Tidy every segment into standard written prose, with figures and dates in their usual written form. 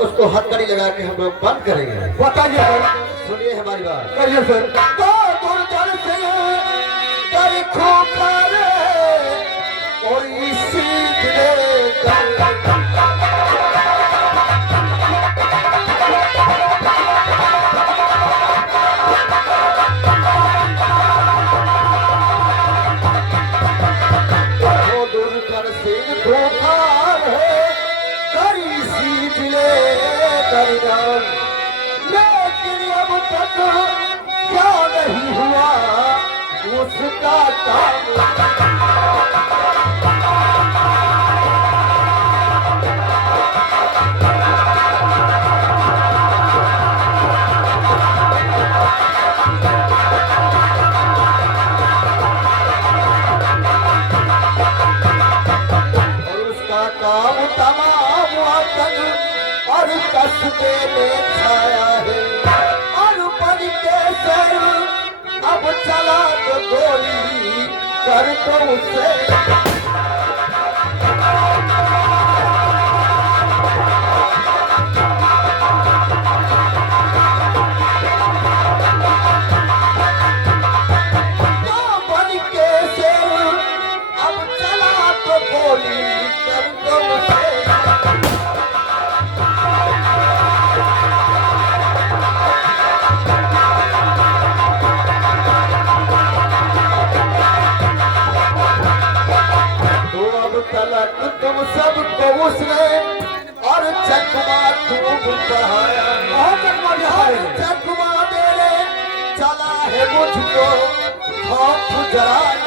उसको हथकड़ी लगा के हम लोग बंद करेंगे। बताइए सर। सुनिए हमारी बात। कहिए सर। तो दुर्जन से कर खोखरे और इसी लेकिन अब तक क्या नहीं हुआ उसका काम। और उसका काम तमाम वतन और कस्बे में छाया है। और बन के सर अब चला तो गोली कर तो उसे। बन के सर अब चला तो गोली कर तो उसे। तलक तुम सबको उसने और चकमा खूब बहाया। और चकमा देने चला है मुझको खौफ जराया।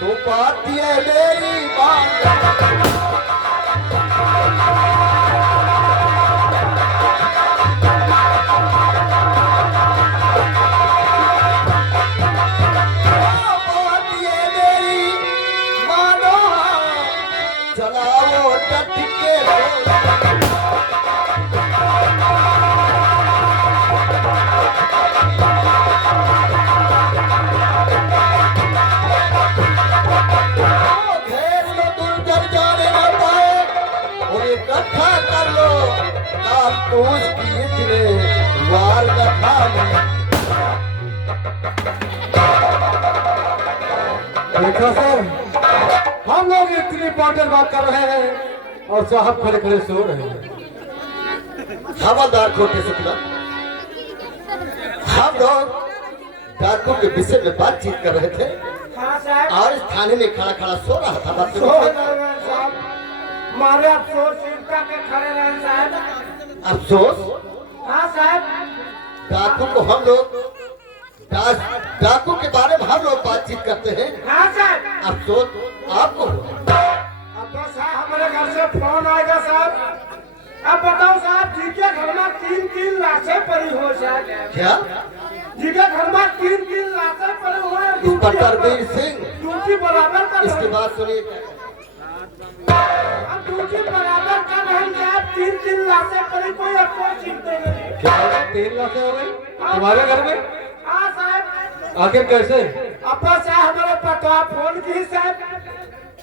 तो बात ये मेरी बात चलाओ डट के घेर लो दुर्जन जाने न पाए और इकट्ठा कर लो कारतूस की इतने वार न खाली। देखा सर, हम लोग इतनी इंपॉर्टेंट बात कर रहे हैं और साहब खड़े खड़े सो रहे हैं। हवलदार खोटे शुक्ला, हम लोग डाकू के विषय में बातचीत कर रहे थे और इस थाने में खड़ा खड़ा सो रहा था। बात मारे अफसोस चिंता के खड़े रहे साहब। अफसोस? हाँ साहब। डाकू को हम लोग डाकू के बारे में हम लोग बातचीत करते हैं। हाँ साहब। अफसोस आपको? अब साहब हमारे घर से फोन आएगा साहब। अब बताओ साहब, जी के घर में 3-3 लाशें पड़ी हो साहब। क्या? जी के घर में 3-3 लाशें पड़ी हुए। इंस्पेक्टर वीर सिंह, ड्यूटी बराबर कर। इसके बाद सुनिए, अब ड्यूटी बराबर कर रहे हैं साहब। 3-3 लाशें पड़ी, कोई अफसोस चिंता नहीं। क्या 3 लाशें हो गई तुम्हारे घर में? हाँ साहब। आखिर कैसे? अब्बा साहब हमारे पता फोन की साहब।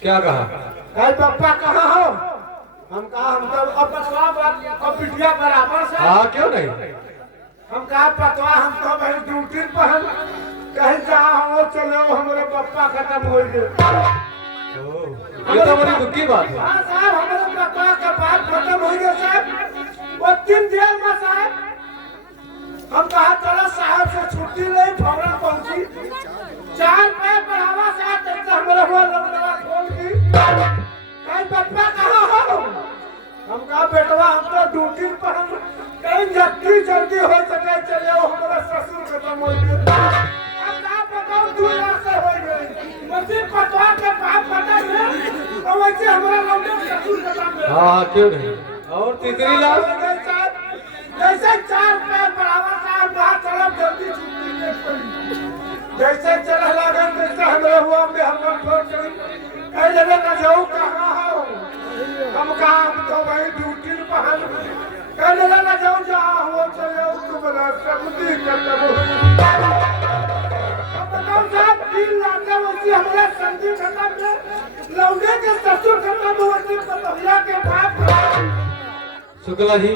क्या कहा? कल पप्पा कहाँ हो? हम कहा हम तो अब बिटिया बराबर से। हाँ क्यों नहीं? हम कहा पतवा हम तो भाई ड्यूटी पर हम कहीं जहाँ हो चले हमारे पप्पा खत्म हो गए। ये तो बड़ी दुख की बात है। हाँ साहब, हमारे पप्पा का बात खत्म हो गया साहब। वो 3 देर में साहब हम कहा चलो साहब से छुट्टी नहीं, फौरन पहुंची 4 पे बढ़ावा साहब तक हमारे वो लंबा खोल की कहीं पप्पा कहाँ हो? हम कहा बेटवा हम तो ड्यूटी पर हम कहीं जल्दी हो सके चले हो, हमारा ससुर खत्म हो गया। अब कहा बताओ 2 लाख से हो गई मसीह पतवा के बाप पता है और वैसे हमारा लंबे ससुर खत्म हो गया। हाँ क्यों नहीं? और तीसरी लाश? जैसे 4 पे बढ़ावा साहब कहा चलो जल्दी छुट्टी ले पड़ी। जैसे चला लगा वैसे हमारे हुआ में हम फोन करी कह जगह न जाओ कहाँ हो? हम कहा हम तो भाई ड्यूटी पर हम कह जगह न जाओ जहाँ हो चले तुम्हारा समझी खत्म हुई। अब बताओ साहब 3 लाख का वैसी हमारा समझी खत्म है, लौंडे के ससुर खत्म हुए कि पतोहिया के बाप खत्म। शुक्ला जी,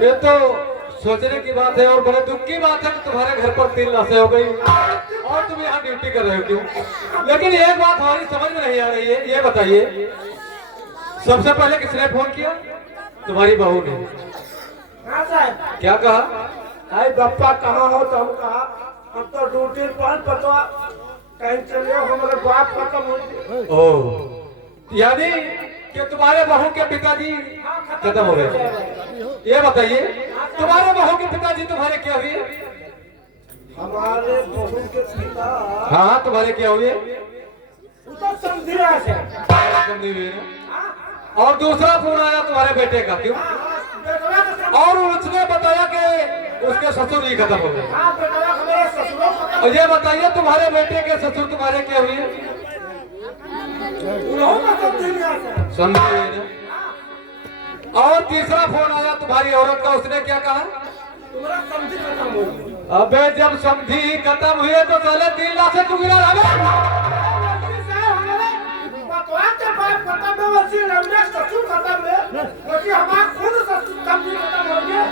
ये तो सोचने की बात है और बड़े दुख की बात है कि तुम्हारे घर पर 3 लाशें हो गई और तुम यहाँ ड्यूटी कर रहे हो क्यों? लेकिन एक बात हमारी समझ में नहीं आ रही है, ये बताइए सबसे पहले किसने फोन किया? तुम्हारी बहू ने। हाँ साहब, क्या कहा? अरे बप्पा कहाँ हो? तो हम कहा हम तो ड्यूटी पर पतवा कहीं चले हो, हमारे बाप खत्म हो गए। ओ, यानी कि तुम्हारे बहू के पिताजी खत्म हो गए। ये बताइए तुम्हारे बहू के पिताजी तुम्हारे क्या हुए? हमारे बहू के पिता हाँ, तुम्हारे क्या हुए? वो तो समझिया से। समझी हुई ना? और दूसरा फोन आया तुम्हारे बेटे का, क्यों? बेटवा का सब- और उसने बताया कि उसके ससुर ही खत्म हो गए। हाँ, बेटवा हमारे ससुरों खत्म। और ये बताइए तुम्हारे बेटे के ससुर तुम्हारे क्या हुए? उन्होंने तो समझिया से। समझी हुई ना? और तीसरा फोन आया तुम्हारी औरत का, उसने क्या कहा? तुम्हारा समझी खत्म हो गई। अबे जब समझी खत्म हुए तो चले 3 लाख से तू गिरा रहा है। वैसे साहब हमारे बतवा के बाप खत्म है, वैसे लौंडे ससुर खत्म है, वैसे हमारा खुद ससुर समझी खत्म हो गया।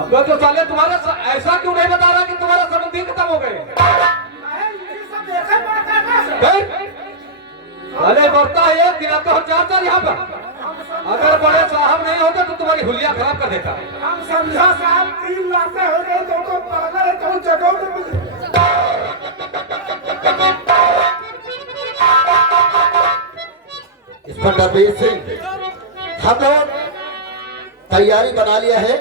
अबे तो चले तुम्हारे ऐसा क्यों नहीं बता रहा कि तुम्हारा संबंधी खत्म हो गए? ये सब देखा पड़ता है कैसे? भले बढ़ता है एक दिन तो हम चाहता यहाँ पर, अगर बड़े साहब नहीं होते तो तुम्हारी हुलिया खराब कर देता। हम समझा साहब 3 लाख से हो गए तो पागल है, तो जगह नहीं मिली। इंस्पेक्टर वीर सिंह, हम लोग तैयारी बना लिया है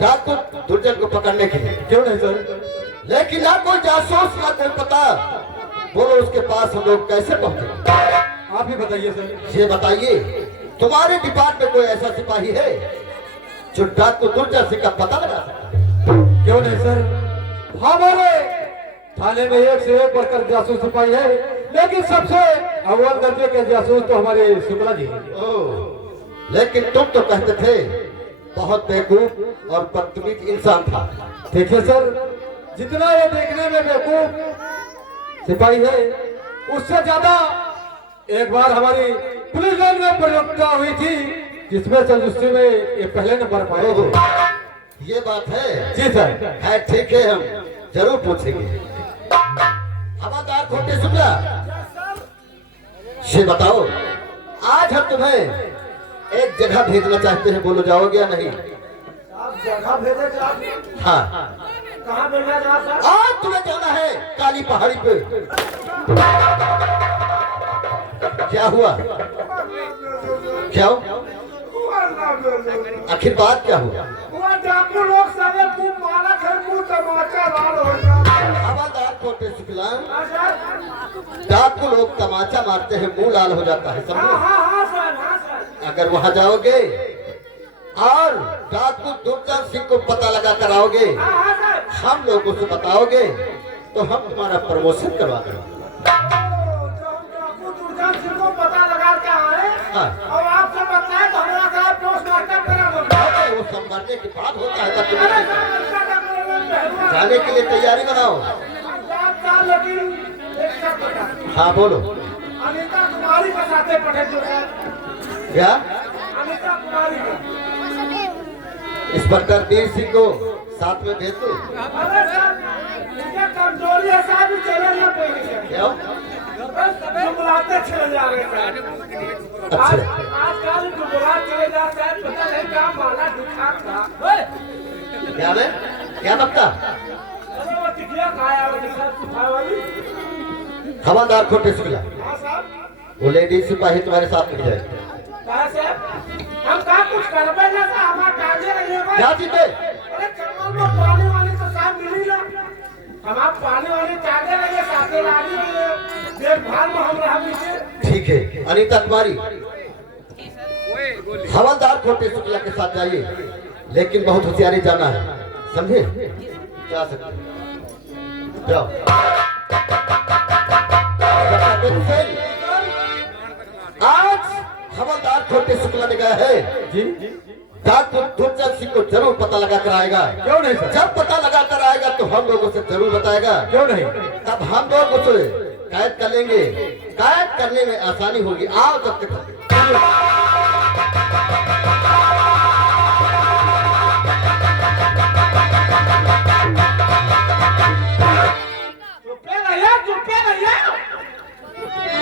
डाकू दुर्जन को पकड़ने के लिए। क्यों नहीं सर? लेकिन ना कोई जासूस ना कोई पता, बोलो उसके पास हम लोग कैसे पहुंचे? आप ही बताइए सर। ये बताइए तुम्हारे डिपार्टमेंट में कोई ऐसा सिपाही है जो डाकू दुर्जन सिंह का पता लगा सकता है? क्यों नहीं सर, हमारे थाने में एक से एक बढ़कर जासूस सिपाही है, लेकिन सबसे अव्वल दर्जे के जासूस तो हमारे शुक्ला जी हैं। ओह, लेकिन तुम तो कहते थे बहुत बेवकूफ और बदतमीज इंसान था। देखिए सर, जितना ये देखने में बेवकूफ सिपाही है, उससे ज्यादा एक बार हमारी पुलिस लाइन में प्रतियोगिता हुई थी जिसमें संजुस्ती में ये पहले नंबर पाए थे। ये बात है? जी सर। है, ठीक है, हम जरूर पूछेंगे। हवादार खोटे शुक्ला, ये बताओ आज हम तुम्हें एक जगह भेजना चाहते हैं, बोलो जाओगे या नहीं? आप जगह भेजे साहब? हाँ, कहाँ भेजना जहाँ साहब? आज तुम्हें जाना है काली पहाड़ी पे। क्या हुआ? क्या हुआ? आखिर बात क्या हुआ? वो डाकू लोग सारे मुंह मारा थे, मुंह टमाटर लाल हो गया। हवादार खोटे शुक्ला, हाँ साहब? डाकू लोग तमाचा मारते हैं, मुंह लाल हो जाता है, हाँ समझो? हाँ हाँ साहब, हाँ साहब। अगर वहां जाओगे और डाकू दुर्जन सिंह को पता लगा कर आओगे, हाँ हाँ साहब। हम लोगों से बताओगे तो हम तुम्हारा प्रमोशन करवा देंगे। डाकू दुर्जन सिंह को पता लगा के आए हाँ। और आपसे बताए तो हमारा साहब पोस्टमार्टम करा दो। अरे वो सब मरने के बाद होता है, तब अरे तुम्हें साहब, ऐसा ना करो, पहलवान। जाने के लिए तैयारी बनाओ। साहब साहब, लेकिन एक शर्त बता। हाँ बोलो। अनिता कुमारी के साथे पढ़े जो है, क्या? अनिता कुमारी को। इंस्पेक्टर वीर सिंह को साथ में भेज दो। अरे साहब, इनके कमजोरी है साहब, चले ना पाएंगे। क्या? बस जुमलाते चले जा रहे साहब। आज आजकल जुमलात चले जा साहब, पता नहीं क्या माला दिखा था। क्या है? क्या बकता? अरे वो टिकिया खाया और साहब सुखाया वाली। हवादार खोटे शुक्ला, हाँ साहब। वो लेडी सिपाही तुम्हारे साथ मिल जाएगी। कहा साहब, हम कहा कुछ करबे ना साहब, हमारा काजे रहिए बस। क्या जीते? अरे कमल में पानी वाली तो साहब मिली ना, हम आप पानी वाली काजे रहिए, साथे लागी रहिए, देखभाल में हम रहा पीछे। ठीक है अनीता कुमारी, हवादार खोटे शुक्ला के साथ जाइए, लेकिन बहुत होशियारी जाना है, समझे? जा सकते जाओ। आज हवादार खोटे शुक्ला ने कहा है जी ठाकुर दुर्जन सिंह को जरूर पता लगा कर आएगा। क्यों नहीं सर? जब पता लगा कर आएगा तो हम लोगों से जरूर बताएगा। क्यों नहीं? तब हम लोग उसे कैद कर लेंगे। कैद करने में आसानी होगी। आओ तब तक चुप्पे भैया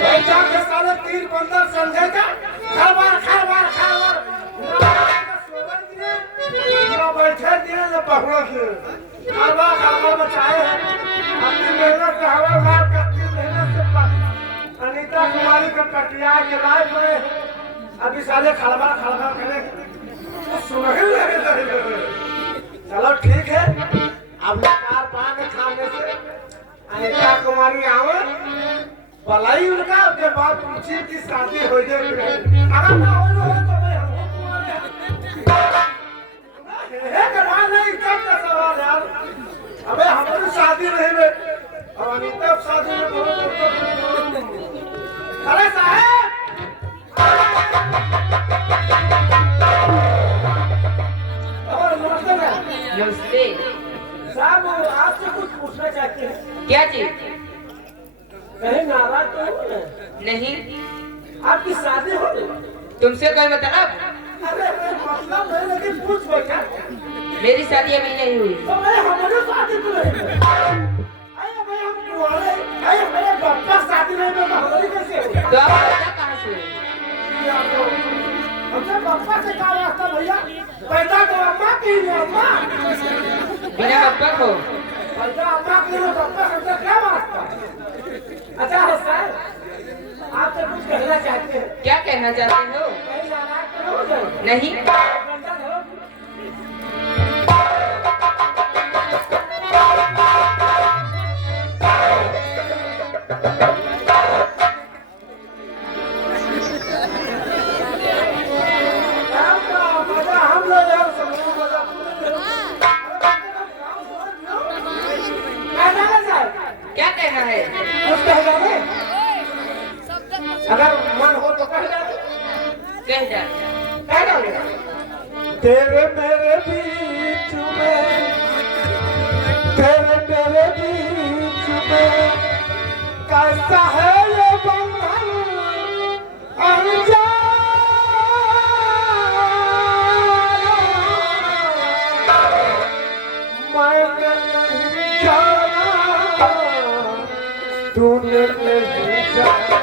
बैठा के साले तीन बंदर समझेगा खरबार ना बैठे दिए ना पकड़ो के खरबार बचाए हैं अपनी मेहनत से हवा करती मेहनत से अनीता कुमारी का पटिया के लाए पड़े अभी साले खरबार करे तो सुन ही नहीं। चलो ठीक है अब कार पा के खाने से अनीता कुमारी आवे भलाई उनका के बाद पूछी कि शादी हो जाए अगर ना हो तो भाई हम कुमारे है करवा नहीं कब का सवाल यार। अबे हमारी शादी नहीं है और अनीता शादी में बहुत अरे साहब और नमस्ते। साहब आपसे कुछ पूछना चाहते हैं। क्या चीज? कहीं नाराज तो नहीं। आपकी शादी हो गई? तुमसे कोई मतलब? अरे मतलब नहीं लेकिन पूछ बैठा मेरी शादी अभी नहीं हुई। तो मैं हमारी शादी तो नहीं है। अरे भाई हम कुआरे अरे मेरे पापा शादी नहीं में हमारी कैसे हुई? तो आप पैदा कहाँ से? हमसे पापा से क्या रास्ता भैया? पैदा तो अम्मा की है अम्मा। बिना पापा को? पैदा अम्मा की है पापा हमसे क्या रास्ता? अच्छा है सर आपसे कुछ कहना चाहते हैं। क्या कहना चाहते हो? कहीं नाराज तो हो जाए? नहीं। क्या कहना है? कुछ कह जाओगे? अगर मन हो तो कह जाओगे। कह जा। कह जाओगे? तेरे मेरे बीच में कैसा है ये बंधन अनजान मैंने नहीं जाना तूने नहीं जाना।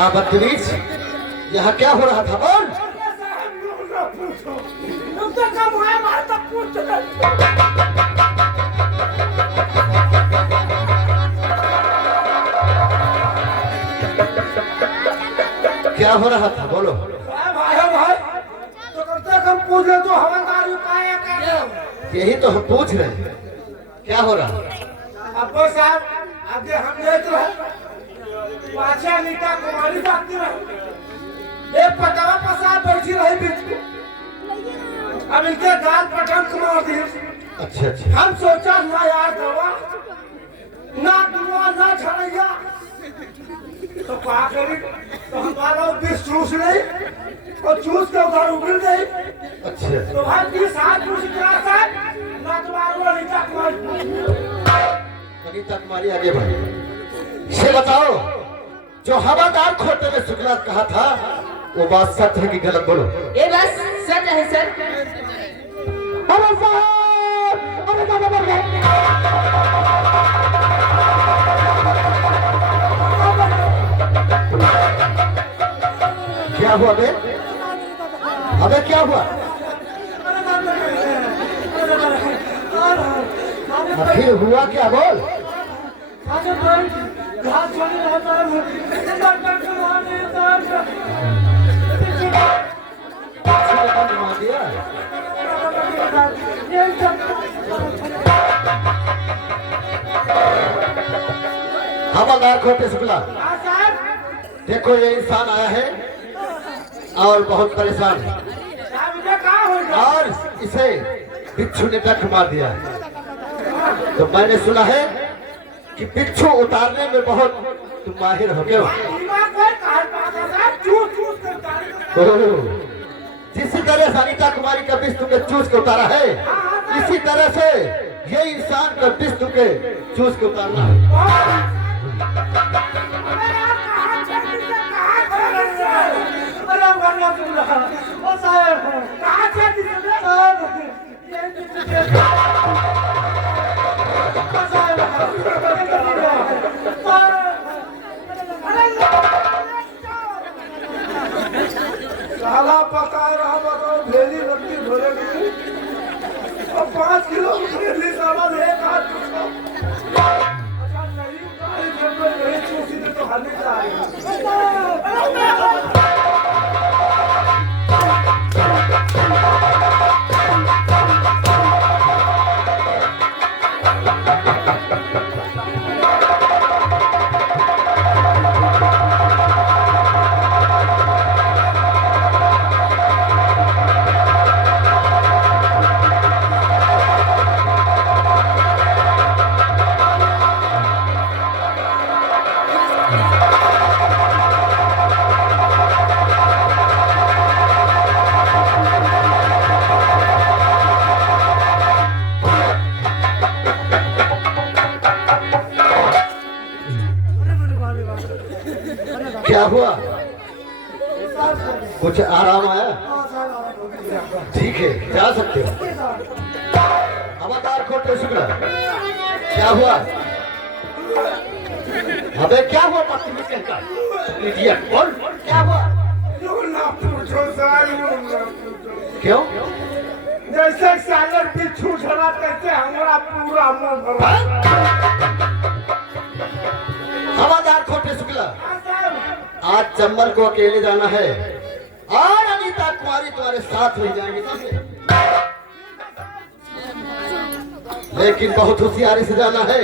का बदतमीज, यहाँ क्या हो रहा था बोल? साहब लोग ना पूछो, लोग तो कम है मार तक पूछ रहे। क्या हो रहा था बोलो? साहब आए भाई, तो करते कम पूछ ले तो हवलदार उपाय कर। यही तो हम पूछ रहे हैं, क्या हो रहा? अब्बा साहब आगे हम देख रहे पाचा नीता कुमारी जाती रहे, एक पटावा पसार बैठी रही बीच में, अब इनके गाल पटन कुमार दी। अच्छा अच्छा, हम सोचा ना यार दवा ना दुआ ना झड़ैया, तो क्या करी, तो हमारा बीस चूस नहीं और चूस के उधर उगल गई, अच्छा तो भाई 20 हाथ चूस गिरा साहब ना तुम्हारा नीता कुमारी। अनीता कुमारी आगे बढ़ी। इसे बताओ, जो हवादार खोटे में शुक्ला कहा था वो बात सच है कि गलत बोलो? ये बस सच है सर। अरे साहब, अरे दादा मर गए। क्या हुआ बे? अबे क्या हुआ? आखिर हुआ क्या बोल? घुमा दिया? हवादार खोटे शुक्ला, देखो ये इंसान आया है और बहुत परेशान है और इसे बिच्छू ने टक मार दिया है। तो मैंने सुना है कि बिच्छू उतारने में बहुत तुम माहिर हो गए। जिस तरह से अनीता कुमारी का बिस्टू के चूस के उतारा है, इसी तरह से ये इंसान का बिस्टू के चूस के उतारना है। साला पका रहा बताओ भेली रत्ती भरे गई और 5 किलो भेली साला एक हाथ चूसा। अच्छा नहीं उतारी जब मैं नहीं चूसी तो हाली जा क्या हुआ? कुछ आराम आया? ठीक है, जा सकते हो। हवादार खोटे शुक्ला, क्या हुआ? अबे क्या हुआ? पत्नी कहता इडियट, बोल क्या हुआ? ना पूछो साल ना पूछो। क्यों? जैसे सागर बिच्छू झड़ा कहते हमारा पूरा मुंह भरा। हवादार खोटे शुक्ला, आज चंबल को अकेले जाना है और अनीता कुमारी तुम्हारे साथ नहीं जाएंगे, लेकिन बहुत होशियारी से जाना है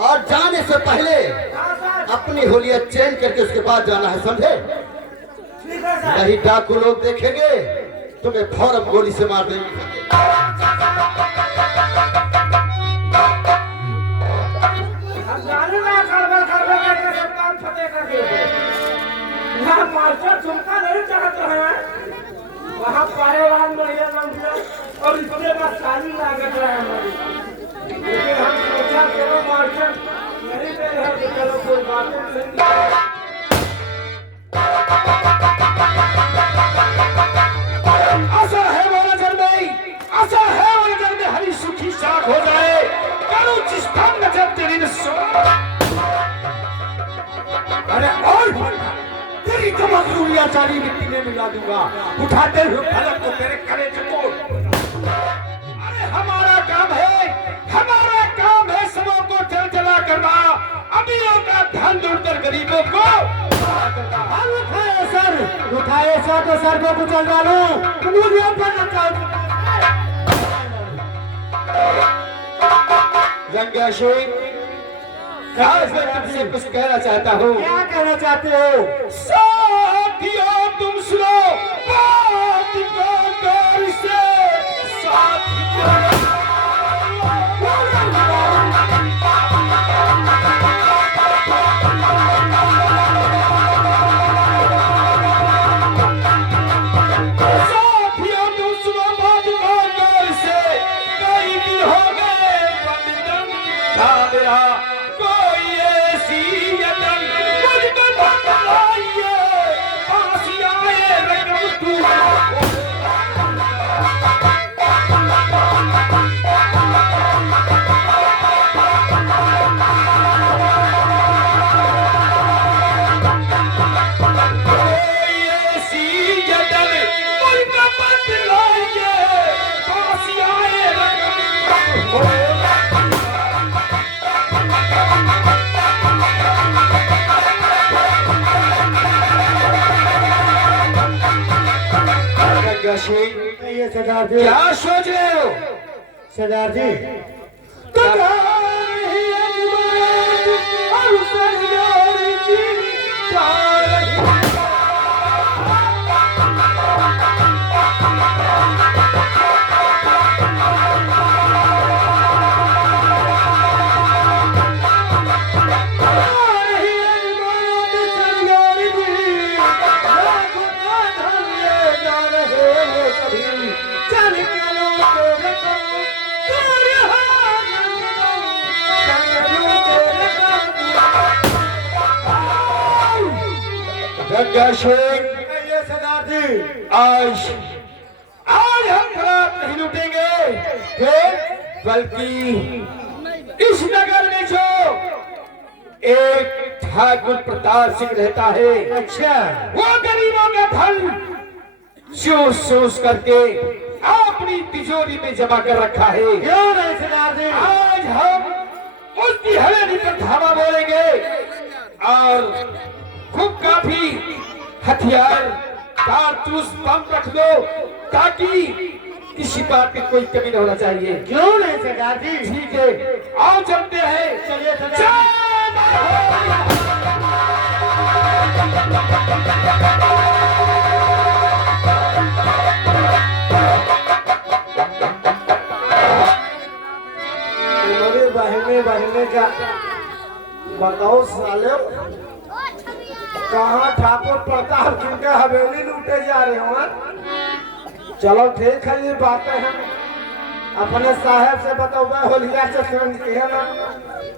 और जाने से पहले अपनी होलिया चेंज करके उसके बाद जाना है, समझे? नहीं डाकू लोग देखेंगे तुम्हें फौरन गोली से मार देंगे। मास्टर झुमका नहीं चाहते हैं, वहाँ पारेवान बढ़िया नाम दिया और इसके बाद साली लागत रहा हमारी, लेकिन हम सोचा चलो मास्टर नहीं दे रहे तो चलो कोई बात नहीं। आशा है वो नजर में, आशा है वो नजर में हरी सुखी साख हो जाए, करो जिस हम नजर तेरी नसो। अरे और मखरूलिया सारी मिट्टी में मिला दूंगा, उठाते हुए फलक को तेरे कलेजे तोड़। अरे हमारा काम है सबों को जला करना, अमीरों का धन लूटकर गरीबों को उठाए सर तो सर को कुचल डालो, मुझे रंगा शेख, तुमसे कुछ कहना चाहता हूँ। क्या कहना चाहते हो? साथियों तुम सुनो बात को गौर से, साथियों तुम सुनो बात को गौर से, कई दिन हो गए बंदम था मेरा, कोई ऐसी यतन मुझको बताइए, फांसी आए रकम तू। कोई ऐसी यतन मुझको बतलाइए, फांसी आए रकम तू। ये सरदार जी, क्या सोच रहे हो? सरदार जी, रंगा शेख, ये सरदार जी, आज हम खराब नहीं लूटेंगे, बल्कि इस नगर में जो एक ठाकुर प्रताप सिंह रहता है, अच्छा, वो गरीबों का धन चूस करके अपनी तिजोरी में जमा कर रखा है। क्यों नहीं सरदार जी? आज हम उसकी हवेली पर धावा बोलेंगे और खूब काफी हथियार कारतूस बम रख दो, ताकि किसी बात की कोई कमी न होना चाहिए। क्यों नहीं सरदार जी? ठीक है, आओ चलते हैं। चलिए सरदार जी। बहने का बताओ साले, कहाँ ठाकुर प्रताप सिंह का हवेली लूटे जा रहे हो? चलो ठीक है, ये बातें हम अपने साहब से बताओगे, होलिया से सुन के है ना।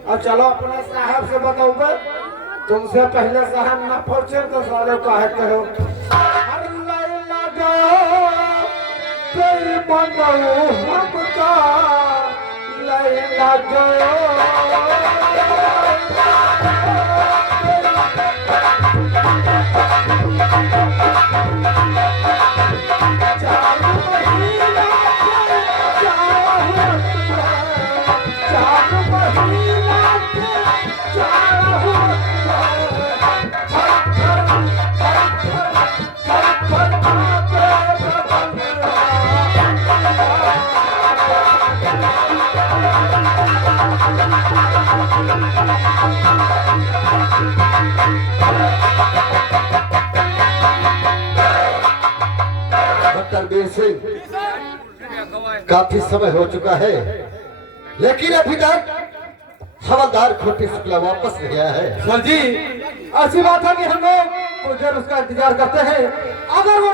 और चलो अपने साहब से बताओगे, तुमसे पहले साहब ना पहुंचे तो साले काहे कहो हमका रणबीर सिंह, काफी समय हो चुका है, लेकिन अभी तक हवलदार खोटी शुक्ला वापस नहीं आया है। सर जी, ऐसी बात है कि हम लोग कुछ देर उसका इंतजार करते हैं, अगर वो